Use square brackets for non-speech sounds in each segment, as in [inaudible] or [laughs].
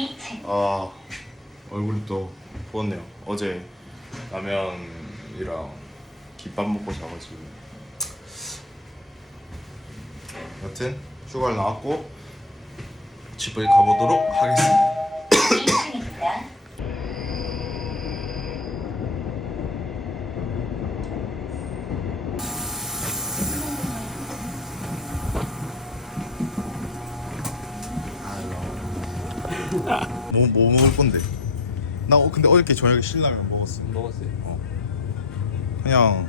2층 아 얼굴이 또 부었네요. 어제 라면이랑 김밥 먹고 자가지고. 여튼 휴가를 나왔고 집을 가보도록 하겠습니다. 2층입니다. 뭐, 뭐 먹을 건데? 나 어, 근데 어저께 저녁에 신라면 먹었어. 먹었어요. 그냥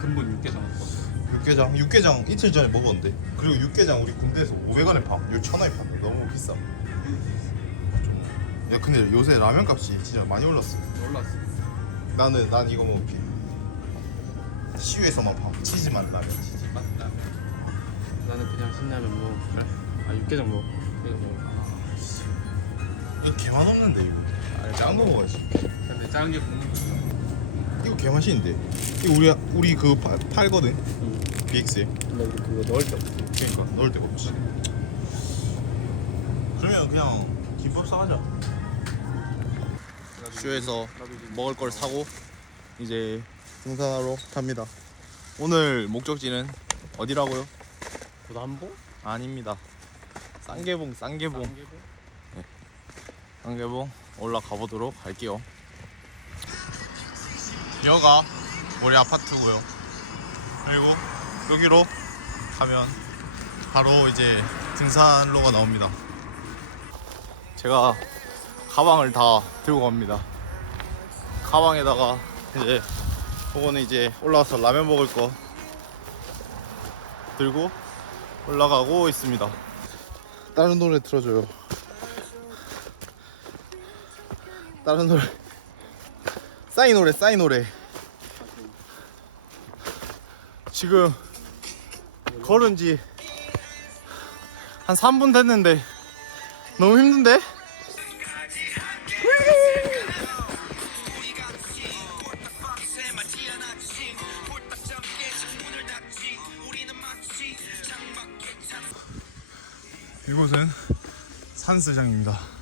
근본 육개장 먹었어. 육개장 육개장 이틀 전에 먹었는데 그리고 육개장 우리 군대에서 500원에 파, 요 1000원에 파는데 너무 비싸. 야 근데 요새 라면 값이 진짜 많이 올랐어. 올랐어. 나는 난 이거 먹을게. 시유에서만 파 치즈만 라면 치즈. 맞다. 나는 그냥 신라면 먹을래. 아 육개장 먹어. 이거 먹어. 이거 개맛 없는데 이거. 아, 짠거 먹어야지. 근데 작은 게 국물. 이거 개맛있는데. 이거 우리 우리 그 파, 팔거든. 응. BX에. 근데 우리 그거 넣을 때 없어. 그러니까 넣을 데가 없지. 그러면 그냥 김밥 싸가자. 쇼에서 먹을 걸 사고 이제 등산하러 갑니다. 오늘 목적지는 어디라고요? 고담봉? 아닙니다. 쌍계봉, 쌍계봉, 쌍계봉? 쌍계봉 올라가 보도록 할게요. 여가 우리 아파트고요. 그리고 여기로 가면 바로 이제 등산로가 나옵니다. 제가 가방을 다 들고 갑니다. 가방에다가 이제 그거는 이제 올라와서 라면 먹을 거 들고 올라가고 있습니다. 다른 노래 틀어줘요. 다른 노래. 싸이 노래, 싸이 노래. 지금 걸은 지한 3분 됐는데 너무 힘든데? 이곳은 산스장입니다.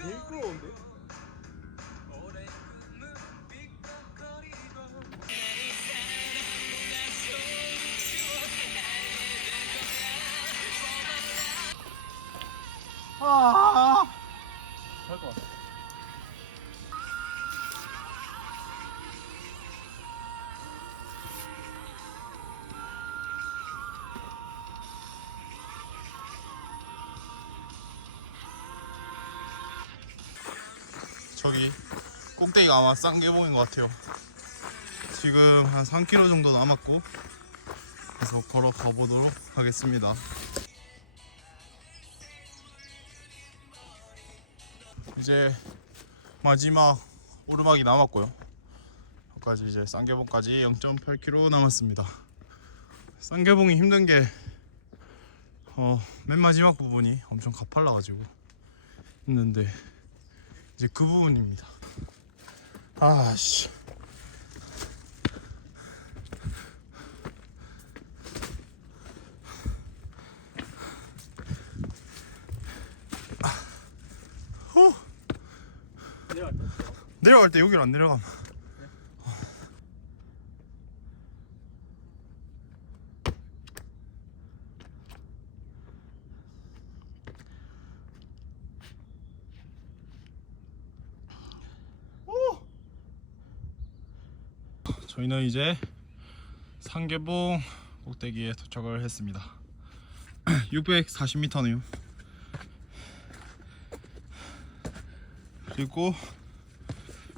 제일 끌어온데? 아, 할것 같아. 저기 꼭대기가 아마 쌍계봉인 것 같아요. 지금 한 3km 정도 남았고 그래서 걸어가 보도록 하겠습니다. 이제 마지막 오르막이 남았고요. 여기까지 이제 쌍계봉까지 0.8km 남았습니다. 쌍계봉이 힘든 게 어, 맨 마지막 부분이 엄청 가팔라가지고 힘든데 이제 그 부분입니다. 아씨. 후. 내려갈 때 여기를 안 내려가. 저희는 이제 상계봉 꼭대기에 도착을 했습니다. [clears throat] 640m네요. 그리고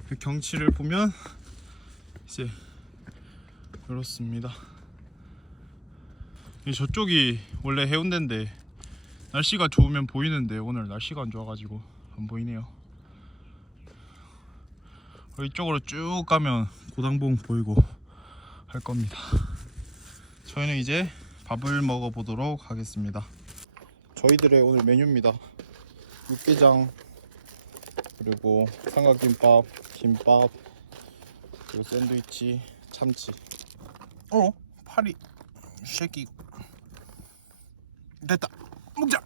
그 경치를 보면 이제 그렇습니다. 이 저쪽이 원래 해운대인데 날씨가 좋으면 보이는데 오늘 날씨가 안 좋아가지고 안 보이네요. 어, 이쪽으로 쭉 가면 고당봉 보이고 할 겁니다. 저희는 이제 밥을 먹어 보도록 하겠습니다. 저희들의 오늘 메뉴입니다. 육개장 그리고 삼각김밥, 김밥 그리고 샌드위치, 참치. 어? 파리 쉐키 됐다. 먹자.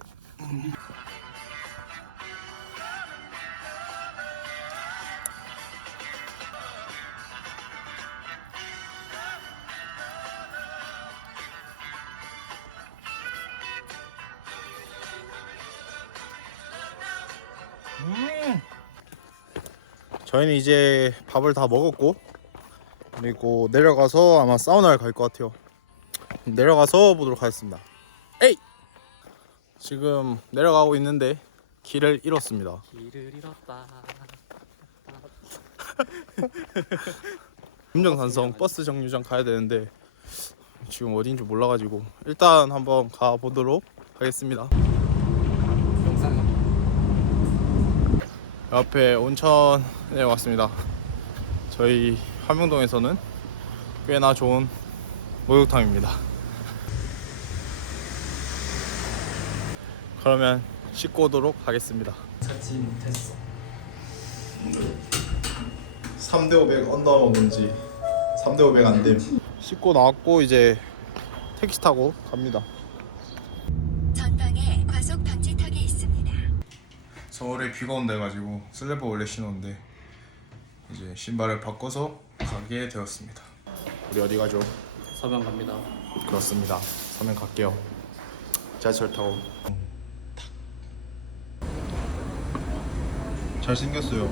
저희는 이제 밥을 다 먹었고 그리고 내려가서 아마 사우나를 갈 것 같아요. 내려가서 보도록 하겠습니다. 에이! 지금 내려가고 있는데 길을 잃었습니다. 길을 잃었다. [laughs] 금정산성 버스 정류장 가야 되는데 지금 어딘지 몰라가지고 일단 한번 가 보도록 하겠습니다. 영상 옆에 온천에 왔습니다. 저희 함영동에서는 꽤나 좋은 목욕탕입니다. 그러면 씻고 오도록 하겠습니다. 찾지 못했어. 3대 500 언더 뭔지 3대 500 안됨. 씻고 나왔고 이제 택시 타고 갑니다. 서울에 비가 온다 해가지고 슬리퍼 원래 신었는데 이제 신발을 바꿔서 가게 되었습니다. 우리 어디 가죠? 서면 갑니다. 그렇습니다. 서면 갈게요. 지하철 타고. 잘 생겼어요.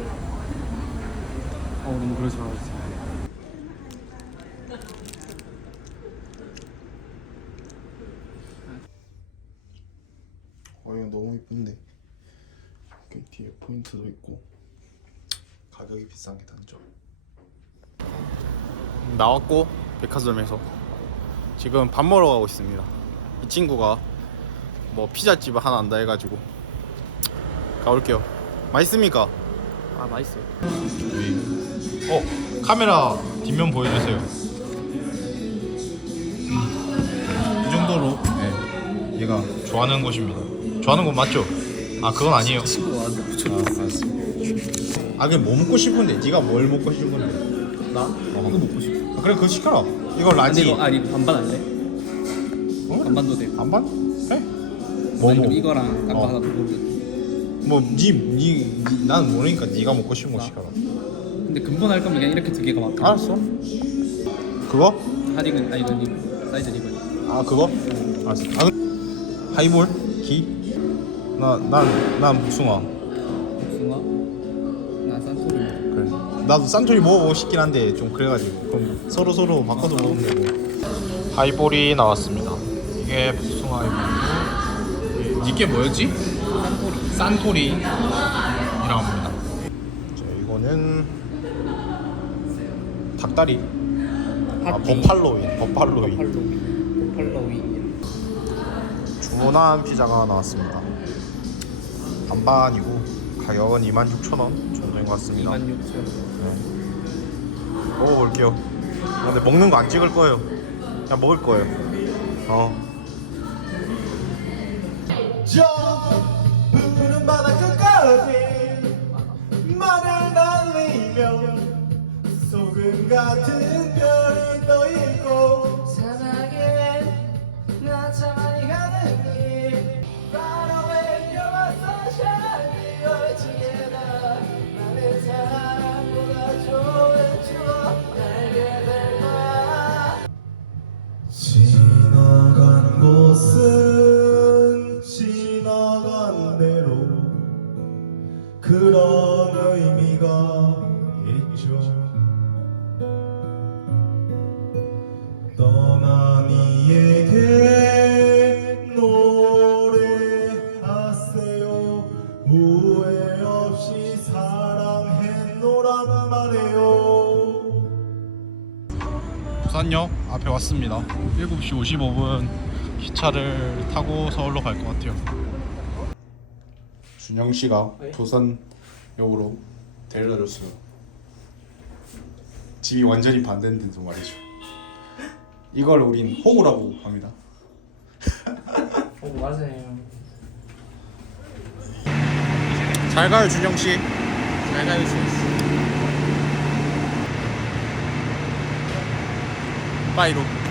어 너무 그러지 말아주세요. 어 이거 너무 이쁜데. 뒤에 포인트도 있고 가격이 비싼 게 단점. 나왔고 백화점에서 지금 밥 먹으러 가고 있습니다. 이 친구가 뭐 피자집 하나 안다 해가지고 가볼게요. 맛있습니까? 아 맛있어요. 어 카메라 뒷면 보여주세요. 이 정도로 네, 얘가 좋아하는 곳입니다. 좋아하는 곳 맞죠? 아 그건 아니에요. 친구 가 아. 아 그게 뭐 먹고 싶은데? 네가 뭘 먹고 싶은데? 나 이거 먹고 싶어. 아, 그래 그거 시켜라. 이거 근데 라지. 이거 아니 반반 안 돼? 어? 반반도 돼. 반반? 해? 뭐 아니, 뭐? 그럼 이거랑 어. 하나 더 먹으면. 뭐니니 난 모르니까 네가 먹고 싶은 거 나? 시켜라. 근데 근본 할 거면 그냥 이렇게 두 개가 맞다. 알았어. 그거? 하딩은 아니 이거 사이즈는 이거. 아 그거? 알았어. 아, 그- 하이볼? 기? 나난난. 복숭아. 나도 산토리 먹어보고 싶긴 한데 좀 그래가지고 그럼 서로 서로 바꿔서 먹으면 되고. 하이볼이 나왔습니다. 이게 복숭아 하이볼이고 이게 뭐였지? 산토리. 산토리라고 합니다. 자 이거는 닭다리. 아. 버팔로인. 버팔로인. 버팔로위. 주문한 피자가 나왔습니다. 반반이고 가격은 26,000원 정도인 것 같습니다. 26,000원. 네. 먹어볼게요. 근데 먹는 거 안 찍을 거예요. 그냥 먹을 거예요. 어. 저 푸른 바다 끝까지 말을 날리며 소금 같은 부산역 앞에 왔습니다. 7시 55분 기차를 타고 서울로 갈 것 같아요. 준영 씨가 네? 부산역으로 데려다 줬어요. 집이 완전히 반대인데도 말이죠. 이걸 우린 호구라고 합니다. 어 맞아요. 잘 가요 준영 씨. 잘 가요 스미스 빠이로.